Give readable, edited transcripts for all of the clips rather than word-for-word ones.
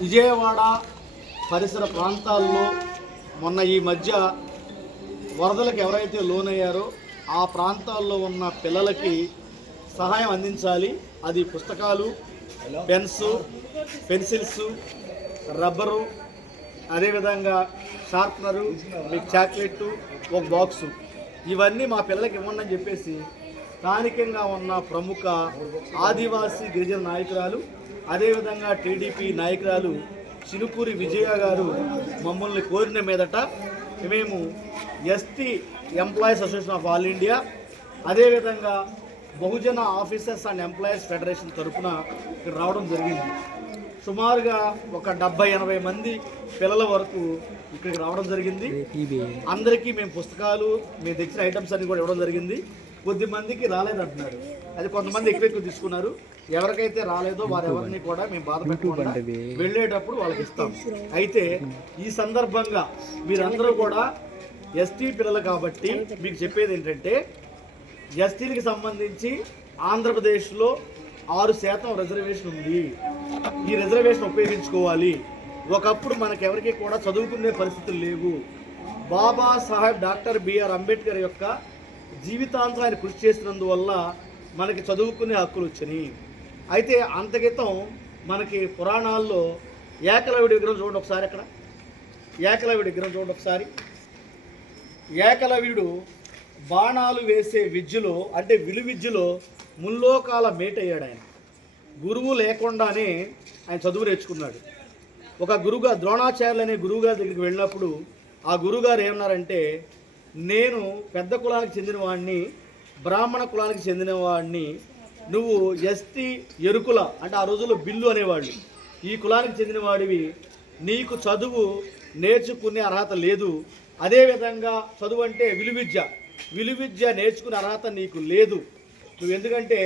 విజయవాడ పరిసర ప్రాంతాల్లో మొన్న ఈ మధ్య వరదలకు ఎవరైతే లోనయ్యారో ఆ ప్రాంతాల్లో ఉన్న పిల్లలకి సహాయం అందించాలి. అది పుస్తకాలు, పెన్సు, పెన్సిల్స్, రబ్బరు, అదేవిధంగా షార్ప్నరు, మీకు చాక్లెట్, ఒక బాక్సు, ఇవన్నీ మా పిల్లలకి ఇవ్వండి అని చెప్పేసి స్థానికంగా ఉన్న ప్రముఖ ఆదివాసీ గిరిజన నాయకురాలు, అదేవిధంగా టీడీపీ నాయకురాలు చినుకూరి విజయ గారు మమ్మల్ని కోరిన మీదట మేము ST employees association of all India, అదేవిధంగా బహుజన ఆఫీసర్స్ అండ్ ఎంప్లాయీస్ ఫెడరేషన్ తరఫున ఇక్కడ రావడం జరిగింది. సుమారుగా ఒక 70-80 మంది పిల్లల వరకు ఇక్కడికి రావడం జరిగింది. అందరికీ మేము పుస్తకాలు, మేము తెచ్చిన ఐటమ్స్ అన్ని కూడా ఇవ్వడం జరిగింది. కొద్ది మందికి రాలేదంటున్నారు, అది కొంతమంది ఎక్కువ తీసుకున్నారు. ఎవరికైతే రాలేదో వారెవరిని కూడా మేము బాధపెట్టకుండా వెళ్ళేటప్పుడు వాళ్ళకి ఇస్తాం. అయితే ఈ సందర్భంగా మీరందరూ కూడా ఎస్టీ పిల్లలు కాబట్టి మీకు చెప్పేది ఏంటంటే, ఎస్టీలకు సంబంధించి ఆంధ్రప్రదేశ్లో 6% రిజర్వేషన్ ఉంది. ఈ రిజర్వేషన్ ఉపయోగించుకోవాలి. ఒకప్పుడు మనకెవరికి కూడా చదువుకునే పరిస్థితులు లేవు. బాబాసాహెబ్ డాక్టర్ బిఆర్ అంబేద్కర్ యొక్క జీవితాంతం ఆయన కృషి చేసినందువల్ల మనకి చదువుకునే హక్కులు వచ్చినాయి. అయితే అంతకితం మనకి పురాణాల్లో ఏకలవ్యుడి విగ్రహం చూడండి ఒకసారి. అక్కడ ఏకలవ్యుడి విగ్రహం చూడండి ఒకసారి. ఏకలవ్యుడు బాణాలు వేసే విద్యలో, అంటే విలువిద్యలో ముల్లోకాల మేటయ్యాడు. ఆయన గురువు లేకుండానే ఆయన చదువు నేర్చుకున్నాడు. ఒక గురువుగా ద్రోణాచార్యులు అనే గురువుగారి దగ్గరికి వెళ్ళినప్పుడు ఆ గురువుగారు ఏమన్నారంటే, నేను పెద్ద కులానికి చెందినవాడిని, బ్రాహ్మణ కులానికి చెందినవాడిని, నువ్వు ఎస్టీ ఎరుకుల, అంటే ఆ రోజుల్లో బిల్లు అనేవాళ్ళు, ఈ కులానికి చెందినవాడివి, నీకు చదువు నేర్చుకునే అర్హత లేదు. అదేవిధంగా చదువు అంటే విలువిద్య నేర్చుకునే అర్హత నీకు లేదు. నువ్వు ఎందుకంటే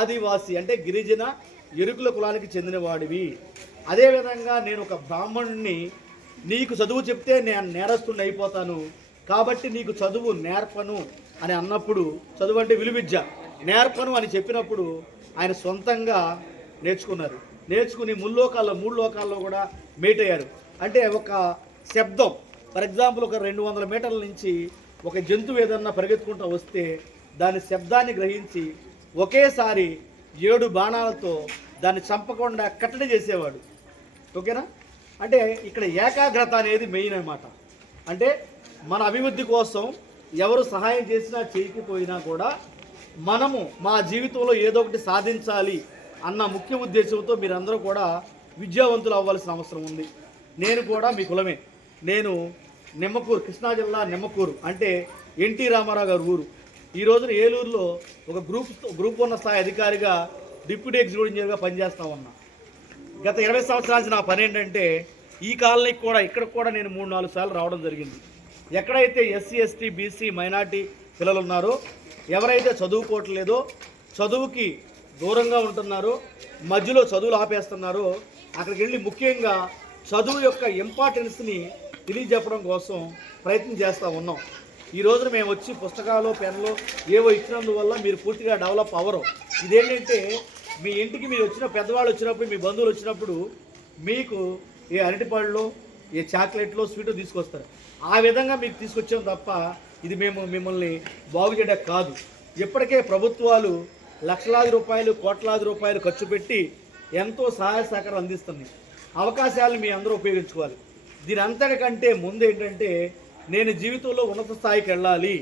ఆదివాసి, అంటే గిరిజన ఎరుకుల కులానికి చెందినవాడివి. అదేవిధంగా నేను ఒక బ్రాహ్మణుడిని, నీకు చదువు చెప్తే నేను నేరస్తుని అయిపోతాను, కాబట్టి నీకు చదువు నేర్పను అని అన్నప్పుడు, చదువు అంటే విలువిద్య నేర్పను అని చెప్పినప్పుడు ఆయన సొంతంగా నేర్చుకున్నారు. నేర్చుకుని 3 లోకాల్లో కూడా మేట్ అయ్యారు. అంటే ఒక శబ్దం, ఫర్ ఎగ్జాంపుల్ ఒక 200 మీటర్ల నుంచి ఒక జంతువు ఏదన్నా పరిగెత్తుకుంటూ వస్తే దాని శబ్దాన్ని గ్రహించి ఒకేసారి 7 బాణాలతో దాన్ని చంపకుండా కట్టడి చేసేవాడు. ఓకేనా? అంటే ఇక్కడ ఏకాగ్రత అనేది మెయిన్ అన్నమాట. అంటే మన అభివృద్ధి కోసం ఎవరు సహాయం చేసినా చేయకపోయినా కూడా మనము మా జీవితంలో ఏదో ఒకటి సాధించాలి అన్న ముఖ్య ఉద్దేశంతో మీరందరూ కూడా విద్యావంతులు అవ్వాల్సిన అవసరం ఉంది. నేను కూడా మీ కులమే. నేను నిమ్మకూరు, కృష్ణా జిల్లా నిమ్మకూరు, అంటే ఎన్టీ రామారావు గారి ఊరు. ఈ రోజున ఏలూరులో ఒక గ్రూప్ 1 స్థాయి అధికారిగా, డిప్యూటీ ఎగ్జిక్యూటివ్ ఇంజనీర్గా పనిచేస్తా ఉన్నా. గత 20 సంవత్సరాల నుంచి నా పని ఏంటంటే, ఈ కాలనీకి కూడా, ఇక్కడ కూడా నేను 3-4 సార్లు రావడం జరిగింది. ఎక్కడైతే ఎస్సీ, ఎస్టీ, బీసీ, మైనార్టీ పిల్లలు ఉన్నారో, ఎవరైతే చదువుకోవట్లేదో, చదువుకి దూరంగా ఉంటున్నారో, మధ్యలో చదువులు ఆపేస్తున్నారో, అక్కడికి వెళ్ళి ముఖ్యంగా చదువు యొక్క ఇంపార్టెన్స్ని తెలియజెప్పడం కోసం ప్రయత్నం చేస్తూ ఉన్నాం. ఈ రోజున మేము వచ్చి పుస్తకాలు, పెన్నులు ఏవో ఇచ్చినందువల్ల మీరు పూర్తిగా డెవలప్ అవ్వరు. ఇదేంటంటే, మీ ఇంటికి మీరు వచ్చిన పెద్దవాళ్ళు వచ్చినప్పుడు, మీ బంధువులు వచ్చినప్పుడు మీకు ఏ అరటిపళ్ళు, ఏ చాక్లెట్లు, స్వీటు తీసుకొస్తారు. ఆ విధంగా మీకు తీసుకొచ్చాం తప్ప ఇది మేము మిమ్మల్ని బాగు చేయడానికి కాదు. ఇప్పటికే ప్రభుత్వాలు లక్షలాది రూపాయలు, కోట్లాది రూపాయలు ఖర్చు పెట్టి ఎంతో సహాయ సహకారం అందిస్తున్నాయి. అవకాశాలను మీ అందరూ ఉపయోగించుకోవాలి. దీని అంతటికంటే ముందు ఏంటంటే, నేను జీవితంలో ఉన్నత స్థాయికి వెళ్ళాలి,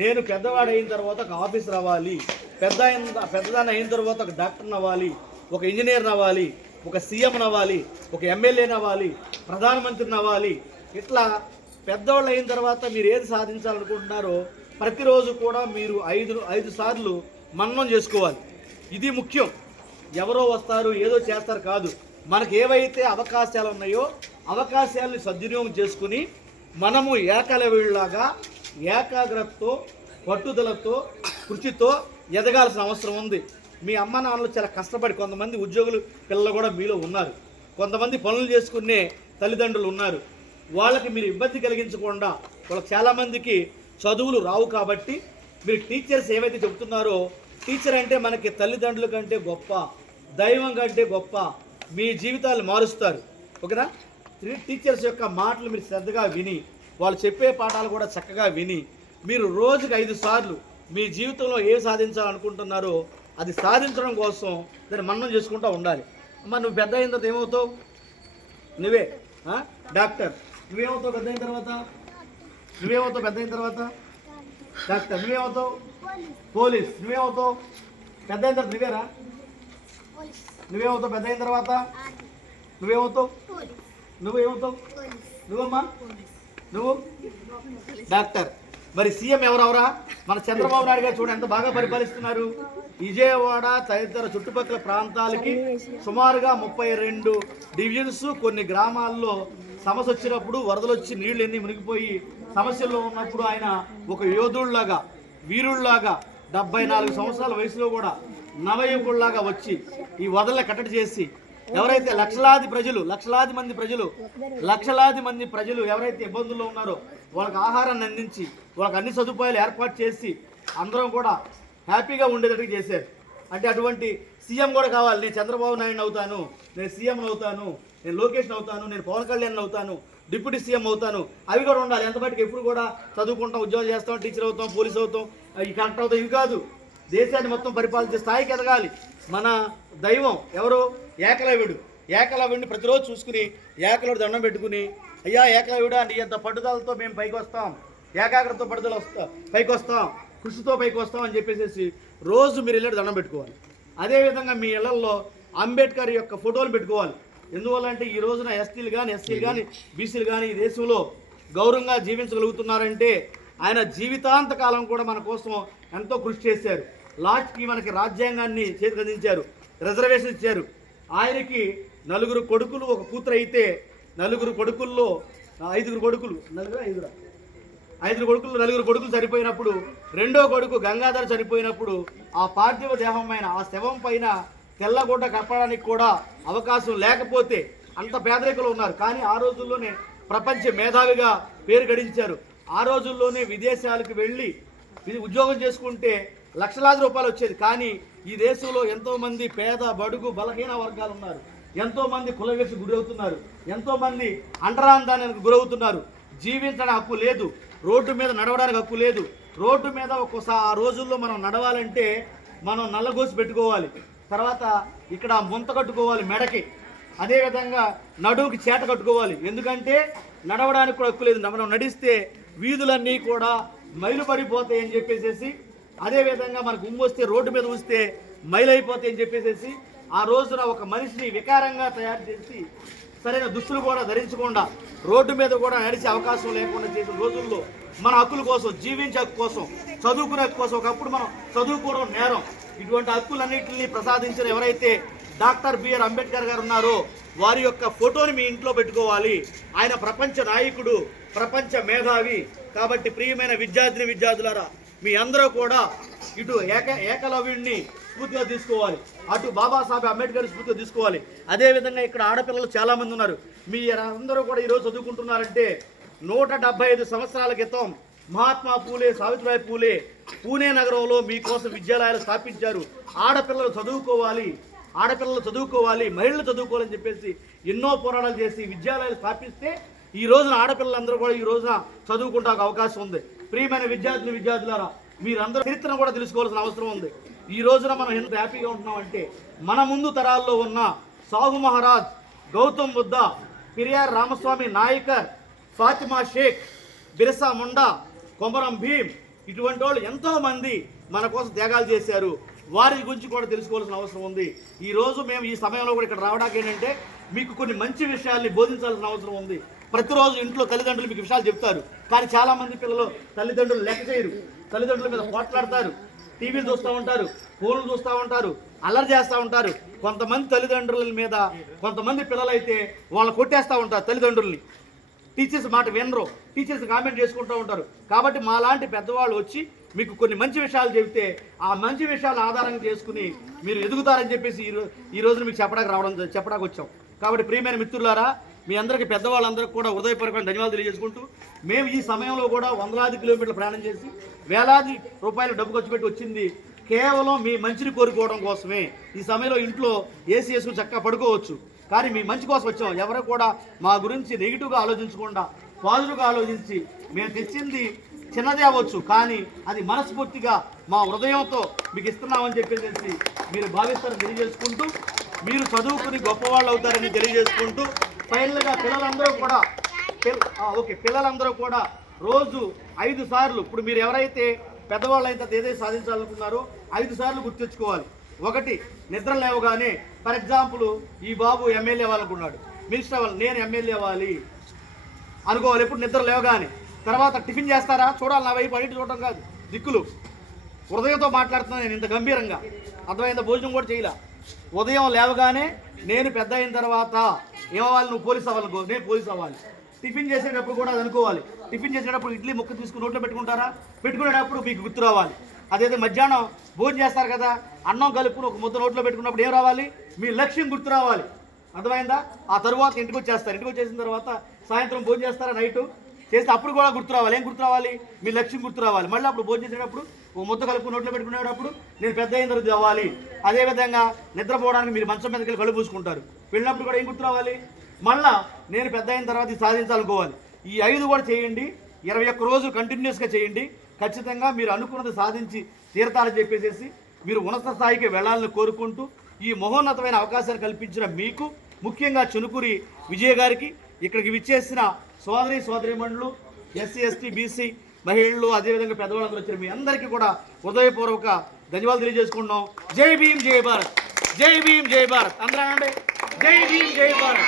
నేను పెద్దవాడు అయిన తర్వాత ఒక ఆఫీసర్ అవ్వాలి, పెద్దదాన్ని అయిన తర్వాత ఒక డాక్టర్ని అవ్వాలి, ఒక ఇంజనీర్ని అవ్వాలి, ఒక సీఎంని అవ్వాలి, ఒక ఎమ్మెల్యేని అవ్వాలి, ప్రధానమంత్రిని అవ్వాలి. ఇట్లా పెద్దవాళ్ళు అయిన తర్వాత మీరు ఏది సాధించాలనుకుంటున్నారో ప్రతిరోజు కూడా మీరు 5 సార్లు మననం చేసుకోవాలి. ఇది ముఖ్యం. ఎవరో వస్తారు ఏదో చేస్తారు కాదు. మనకు ఏవైతే అవకాశాలు ఉన్నాయో అవకాశాలని సద్వినియోగం చేసుకుని మనము ఏకలవ్యుడిలాగా ఏకాగ్రతతో, పట్టుదలతో, కృషితో ఎదగాల్సిన అవసరం ఉంది. మీ అమ్మ నాన్నలు చాలా కష్టపడి, కొంతమంది ఉద్యోగులు పిల్లలు కూడా మీలో ఉన్నారు, కొంతమంది పనులు చేసుకునే తల్లిదండ్రులు ఉన్నారు. వాళ్ళకి మీరు ఇబ్బంది కలిగించకుండా, వాళ్ళకి చాలామందికి చదువులు రావు కాబట్టి మీరు టీచర్స్ ఏవైతే చెబుతున్నారో, టీచర్ అంటే మనకి తల్లిదండ్రుల కంటే గొప్ప, దైవం కంటే గొప్ప, మీ జీవితాలు మారుస్తారు. ఓకేనా? టీచర్స్ యొక్క మాటలు మీరు శ్రద్ధగా విని, వాళ్ళు చెప్పే పాఠాలు కూడా చక్కగా విని, మీరు రోజుకి 5 సార్లు మీ జీవితంలో ఏ సాధించాలనుకుంటున్నారో అది సాధించడం కోసం దాన్ని మననం చేసుకుంటూ ఉండాలి. అమ్మ, నువ్వు పెద్ద అయిన తర్వాత ఏమవుతావు? నువ్వే డాక్టర్. నువ్వేమవుతావు పెద్ద అయిన తర్వాత? నువ్వేమవుతావు పెద్ద అయిన తర్వాత? డాక్టర్. నువ్వేమవుతావు? పోలీస్. నువ్వేమవుతావు పెద్ద అయిన తర్వాత? నువ్వేరా? నువ్వేమవుతావు పెద్ద అయిన తర్వాత? నువ్వేమవుతావు? నువ్వేమవుతావు? నువ్వమ్మా? నువ్వు డాక్టర్. మరి సీఎం ఎవరెవరా? మన చంద్రబాబు నాయుడు గారు చూడండి ఎంత బాగా పరిపాలిస్తున్నారు. విజయవాడ తదితర చుట్టుపక్కల ప్రాంతాలకి సుమారుగా 32 డివిజన్స్, కొన్ని గ్రామాల్లో సమస్య వచ్చినప్పుడు, వరదలు వచ్చి నీళ్ళు ఎన్ని మునిగిపోయి సమస్యల్లో ఉన్నప్పుడు ఆయన ఒక యోధుళ్లాగా, వీరుళ్లాగా 74 సంవత్సరాల వయసులో కూడా నవయుకుళ్లాగా వచ్చి ఈ వరదల కట్టడి చేసి ఎవరైతే లక్షలాది మంది ప్రజలు ఎవరైతే ఇబ్బందుల్లో ఉన్నారో వాళ్ళకి ఆహారాన్ని అందించి, వాళ్ళకి అన్ని సదుపాయాలు ఏర్పాటు చేసి అందరం కూడా హ్యాపీగా ఉండేటట్టుగా చేశారు. అంటే అటువంటి సీఎం కూడా కావాలి. నేను చంద్రబాబు నాయుడు అవుతాను, నేను సీఎం అవుతాను, నేను లోకేష్ అవుతాను, నేను పవన్ కళ్యాణ్ అవుతాను, డిప్యూటీ సీఎం అవుతాను, అవి కూడా ఉండాలి. ఎంతబట్టికి ఎప్పుడు కూడా చదువుకుంటాం, ఉద్యోగం చేస్తాం, టీచర్ అవుతాం, పోలీస్ అవుతాం, ఈ కలెక్టర్ అవుతాం, ఇవి కాదు. దేశాన్ని మొత్తం పరిపాలించే స్థాయికి ఎదగాలి. మన దైవం ఎవరు? ఏకలవ్యుడు. ఏకలవ్యుడిని ప్రతిరోజు చూసుకుని ఏకలవ్యుడు దండం పెట్టుకుని, అయ్యా ఏకలవ్యుడా, నీ ఎంత పట్టుదలతో మేము పైకి వస్తాం, ఏకాగ్రతతో పట్టుదల పైకి వస్తాం, కృషితో పైకి వస్తాం అని చెప్పేసి రోజు మీరు వెళ్ళి దండం పెట్టుకోవాలి. అదేవిధంగా మీ ఇళ్లలో అంబేద్కర్ యొక్క ఫోటోలు పెట్టుకోవాలి. ఎందువల్లంటే ఈ రోజున ఎస్టీలు కానీ, ఎస్సీలు కానీ, బీసీలు కానీ ఈ దేశంలో గౌరవంగా జీవించగలుగుతున్నారంటే ఆయన జీవితాంత కాలం కూడా మన కోసం ఎంతో కృషి చేశారు. లాస్ట్కి మనకి రాజ్యాంగాన్ని చేతికి అందించారు, రిజర్వేషన్ ఇచ్చారు. ఆయనకి 4 కొడుకులు, 1 కూతురు అయితే 4 కొడుకుల్లో 5 కొడుకులు, 5 కొడుకులు 4 కొడుకులు చనిపోయినప్పుడు, రెండో కొడుకు గంగాధర్ చనిపోయినప్పుడు ఆ పార్థివ దేహమైన ఆ శవం పైన తెల్లగుడ్డ కప్పడానికి కూడా అవకాశం లేకపోతే అంత పేదరికలు ఉన్నారు. కానీ ఆ రోజుల్లోనే ప్రపంచ మేధావిగా పేరు గడించారు. ఆ రోజుల్లోనే విదేశాలకు వెళ్ళి ఉద్యోగం చేసుకుంటే లక్షలాది రూపాయలు వచ్చేది. కానీ ఈ దేశంలో ఎంతోమంది పేద, బడుగు, బలహీన వర్గాలు ఉన్నారు. ఎంతోమంది కులవేసి గురవుతున్నారు. ఎంతోమంది అంటరాంధానికి గురవుతున్నారు. జీవించడానికి హక్కు లేదు, రోడ్డు మీద నడవడానికి హక్కు లేదు. రోడ్డు మీద ఒక్కోసారి ఆ రోజుల్లో మనం నడవాలంటే మనం నల్లగోసి పెట్టుకోవాలి, తర్వాత ఇక్కడ ముంత కట్టుకోవాలి మెడకి, అదేవిధంగా నడువుకి చేట కట్టుకోవాలి. ఎందుకంటే నడవడానికి కూడా హక్కు లేదు. మనం నడిస్తే వీధులన్నీ కూడా మైలు పడిపోతాయి అని చెప్పేసి, అదేవిధంగా మనకు వస్తే రోడ్డు మీద వస్తే మైలు అయిపోతాయి అని చెప్పేసి ఆ రోజున ఒక మనిషిని వికారంగా తయారు చేసి సరైన దుస్తులు కూడా ధరించకుండా రోడ్డు మీద కూడా నడిచే అవకాశం లేకుండా చేసిన రోజుల్లో మన హక్కుల కోసం, జీవించే హక్కు కోసం, చదువుకునే హక్కు కోసం, ఒకప్పుడు మనం చదువుకోవడం నేరం, ఇటువంటి హక్కులన్నింటినీ ప్రసాదించిన ఎవరైతే డాక్టర్ బిఆర్ అంబేద్కర్ గారు ఉన్నారో వారి యొక్క ఫోటోని మీ ఇంట్లో పెట్టుకోవాలి. ఆయన ప్రపంచ నాయకుడు, ప్రపంచ మేధావి. కాబట్టి ప్రియమైన విద్యార్థులారా, మీ అందరూ కూడా ఇటు ఏకలవ్యుడిని స్ఫూర్తిగా తీసుకోవాలి, అటు బాబాసాహెబ్ అంబేద్కర్ స్ఫూర్తిగా తీసుకోవాలి. అదేవిధంగా ఇక్కడ ఆడపిల్లలు చాలామంది ఉన్నారు. మీ అందరూ కూడా ఈరోజు చదువుకుంటున్నారంటే 175 సంవత్సరాల క్రితం మహాత్మా పూలే, సావిత్రిబాయి పూలే పూణే నగరంలో మీకోసం విద్యాలయాలు స్థాపించారు. ఆడపిల్లలు చదువుకోవాలి, మహిళలు చదువుకోవాలని చెప్పేసి ఎన్నో పోరాటాలు చేసి విద్యాలయాలు స్థాపిస్తే ఈ రోజున ఆడపిల్లలందరూ కూడా ఈ రోజున చదువుకుంటే అవకాశం ఉంది. ప్రియమైన విద్యార్థులారా, మీరందరూ చరిత్రను కూడా తెలుసుకోవాల్సిన అవసరం ఉంది. ఈ రోజున మనం ఎంత హ్యాపీగా ఉంటున్నామంటే మన ముందు తరాల్లో ఉన్న సాహు మహారాజ్, గౌతమ్ బుద్ధ, పెరియార్ రామస్వామి నాయకర్, ఫాతిమా షేక్, బిర్సా ముండా, కొమరం భీం, ఇటువంటి వాళ్ళు ఎంతోమంది మన కోసం త్యాగాలు చేశారు. వారి గురించి కూడా తెలుసుకోవాల్సిన అవసరం ఉంది. ఈరోజు మేము ఈ సమయంలో కూడా ఇక్కడ రావడానికి ఏంటంటే మీకు కొన్ని మంచి విషయాల్ని బోధించాల్సిన అవసరం ఉంది. ప్రతిరోజు ఇంట్లో తల్లిదండ్రులు మీకు విషయాలు చెప్తారు, కానీ చాలామంది పిల్లలు తల్లిదండ్రులు లెక్క చేయరు, తల్లిదండ్రుల మీద పోట్లాడతారు, టీవీలు చూస్తూ ఉంటారు, ఫోన్లు చూస్తూ ఉంటారు, అల్లరి చేస్తూ ఉంటారు. కొంతమంది తల్లిదండ్రుల మీద కొంతమంది పిల్లలైతే వాళ్ళని కొట్టేస్తూ ఉంటారు తల్లిదండ్రుల్ని. టీచర్స్ మాట వినరు, టీచర్స్ కామెంట్ చేసుకుంటూ ఉంటారు. కాబట్టి మాలాంటి పెద్దవాళ్ళు వచ్చి మీకు కొన్ని మంచి విషయాలు చెబితే ఆ మంచి విషయాలు ఆధారంగా చేసుకుని మీరు ఎదుగుతారని చెప్పేసి ఈ రోజున మీకు చెప్పడానికి వచ్చాం. కాబట్టి ప్రియమైన మిత్రులారా, మీ అందరికీ పెద్దవాళ్ళందరికీ కూడా హృదయపూర్వకంగా ధన్యవాదాలు తెలియజేసుకుంటూ, మేము ఈ సమయంలో కూడా వందలాది కిలోమీటర్లు ప్రయాణం చేసి వేలాది రూపాయలు డబ్బు ఖర్చు పెట్టి వచ్చింది కేవలం మీ మంచిని కోరుకోవడం కోసమే. ఈ సమయంలో ఇంట్లో ఏసీ వేసుకుని చక్కగా పడుకోవచ్చు, కానీ మీ మంచి కోసం వచ్చాం. ఎవరు కూడా మా గురించి నెగిటివ్గా ఆలోచించకుండా పాజిటివ్గా ఆలోచించి మేము తెచ్చింది చిన్నదే అవ్వచ్చు, కానీ అది మనస్ఫూర్తిగా మా హృదయంతో మీకు ఇస్తున్నామని చెప్పేసి మీరు భావిస్తారని తెలియజేసుకుంటూ, మీరు చదువుకుని గొప్పవాళ్ళు అవుతారని తెలియజేసుకుంటూ, ఫైనల్గా పిల్లలందరూ కూడా రోజు 5 సార్లు, ఇప్పుడు మీరు ఎవరైతే పెద్దవాళ్ళు అయితే ఏదైతే సాధించాలనుకున్నారో 5 సార్లు గుర్తించుకోవాలి. ఒకటి, నిద్ర లేవగానే, ఫర్ ఎగ్జాంపుల్ ఈ బాబు ఎమ్మెల్యే అవ్వాలనుకున్నాడు, మినిస్టర్ అవ్వాలి, నేను ఎమ్మెల్యే అవ్వాలి అనుకోవాలి ఎప్పుడు నిద్ర లేవగానే. తర్వాత టిఫిన్ చేస్తారా చూడాలి, నా వైపు అడిగి చూడటం కాదు, దిక్కులు హృదయంతో మాట్లాడుతున్నాను నేను ఇంత గంభీరంగా, అర్థమైందా? భోజనం కూడా చేయలే. ఉదయం లేవగానే నేను పెద్ద అయిన తర్వాత ఏమవ్వాలి, నువ్వు పోలీస్ అవ్వాలనుకో, నేను పోలీస్ అవ్వాలి. టిఫిన్ చేసేటప్పుడు కూడా అది అనుకోవాలి. టిఫిన్ చేసేటప్పుడు ఇడ్లీ ముక్క తీసుకుని నోట్లో పెట్టుకుంటారా, పెట్టుకునేటప్పుడు మీకు గుర్తు రావాలి. అదైతే మధ్యాహ్నం భోజనం చేస్తారు కదా, అన్నం కలుపుకుని ఒక ముద్ద నోట్లో పెట్టుకున్నప్పుడు ఏం రావాలి, మీ లక్ష్యం గుర్తు రావాలి. అర్థమైందా? ఆ తర్వాత ఇంటికి వచ్చేస్తారు. ఇంటికి వచ్చేసిన తర్వాత సాయంత్రం భోజనం చేస్తారా, నైటు చేస్తే అప్పుడు కూడా గుర్తు రావాలి. ఏం గుర్తు రావాలి, మీ లక్ష్యం గుర్తు రావాలి. మళ్ళీ అప్పుడు భోజనం చేసేటప్పుడు ఒక ముద్ద కలుపు నోట్లో పెట్టుకునేటప్పుడు నేను పెద్ద అయిన తర్వాత అవ్వాలి. అదేవిధంగా నిద్రపోవడానికి మీరు మంచం మీదకి వెళ్ళి కళ్ళు పూసుకుంటారు, వెళ్ళినప్పుడు కూడా ఏం గుర్తు రావాలి, మళ్ళీ నేను పెద్ద అయిన తర్వాత ఇది సాధించాలనుకోవాలి. ఈ 5 కూడా చేయండి, 21 రోజులు కంటిన్యూస్గా చేయండి. ఖచ్చితంగా మీరు అనుకున్నది సాధించి తీరతాలని చెప్పేసి మీరు ఉన్నత స్థాయికి వెళ్ళాలని కోరుకుంటూ, ఈ మహోన్నతమైన అవకాశాన్ని కల్పించిన మీకు, ముఖ్యంగా చునుకూరి విజయ గారికి, ఇక్కడికి విచ్చేసిన సోదరీమణులు, ఎస్సీ ఎస్టీ బీసీ మహిళలు, అదేవిధంగా పెద్దవాళ్ళందరూ వచ్చిన మీ అందరికీ కూడా హృదయపూర్వక ధన్యవాదాలు తెలియజేసుకుంటున్నాం. జై భీమ్ జై భారత్, జై భీమ్ జై భారత్. అందరూ అనండి, జై భీమ్ జై భారత్,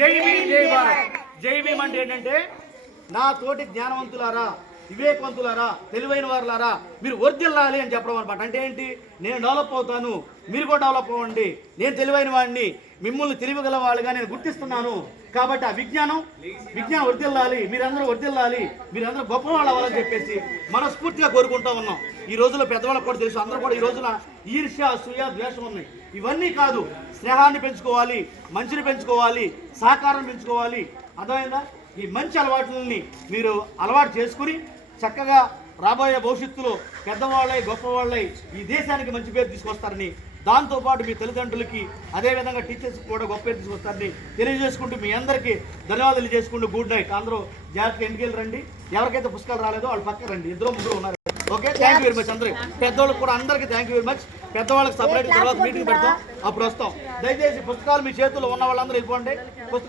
జై భీమ్ జై భారత్. జై భీమ్ అంటే ఏంటంటే, నా తోటి జ్ఞానవంతులారా, వివేకవంతులారా, తెలివైన వారులారా, మీరు వర్ధిల్లాలి అని చెప్పడం అనమాట. అంటే ఏంటి, నేను డెవలప్ అవుతాను, మీరు కూడా డెవలప్ అవ్వండి, నేను తెలివైన వాడిని, మిమ్మల్ని తెలివిగల వాళ్ళుగా నేను గుర్తిస్తున్నాను, కాబట్టి ఆ విజ్ఞానం వర్ధిల్లాలి, మీరందరూ వర్ధిల్లాలి, మీరందరూ గొప్పవాళ్ళు అవ్వాలని చెప్పేసి మనస్ఫూర్తిగా కోరుకుంటూ ఉన్నాం. ఈ రోజుల్లో పెద్దవాళ్ళకు కూడా తెలుసు, అందరూ కూడా ఈ రోజున ఈర్ష్య, అసూయ, ద్వేషం ఉన్నాయి. ఇవన్నీ కాదు, స్నేహాన్ని పెంచుకోవాలి, మంచిని పెంచుకోవాలి, సహకారం పెంచుకోవాలి. అర్థమైందా? ఈ మంచి అలవాట్లని మీరు అలవాటు చేసుకుని చక్కగా రాబోయే భవిష్యత్తులో పెద్దవాళ్ళై గొప్పవాళ్ళై ఈ దేశానికి మంచి పేరు తీసుకొస్తారని, దాంతోపాటు మీ తల్లిదండ్రులకి అదేవిధంగా టీచర్స్కి కూడా గొప్ప పేరు తీసుకొస్తారని తెలియజేసుకుంటూ, మీ అందరికీ ధన్యవాదాలు తెలియజేసుకుంటూ గుడ్ నైట్. అందరూ జాగ్రత్తగా ఇంటికి రండి. ఎవరికైతే పుస్తకాలు రాలేదో వాళ్ళు పక్కన రండి, 2-3 ఉన్నారు. Okay, thank you very much. అందరికీ పెద్దవాళ్ళకి కూడా అందరికీ థ్యాంక్ యూ వెరీ మచ్. పెద్దవాళ్ళకి సపరేట్ తర్వాత మీటింగ్ పెడతాం, అప్పుడు వస్తాం. దయచేసి పుస్తకాలు మీ చేతుల్లో ఉన్న వాళ్ళందరూ వెళ్ళిపోండి. పుస్తకాలు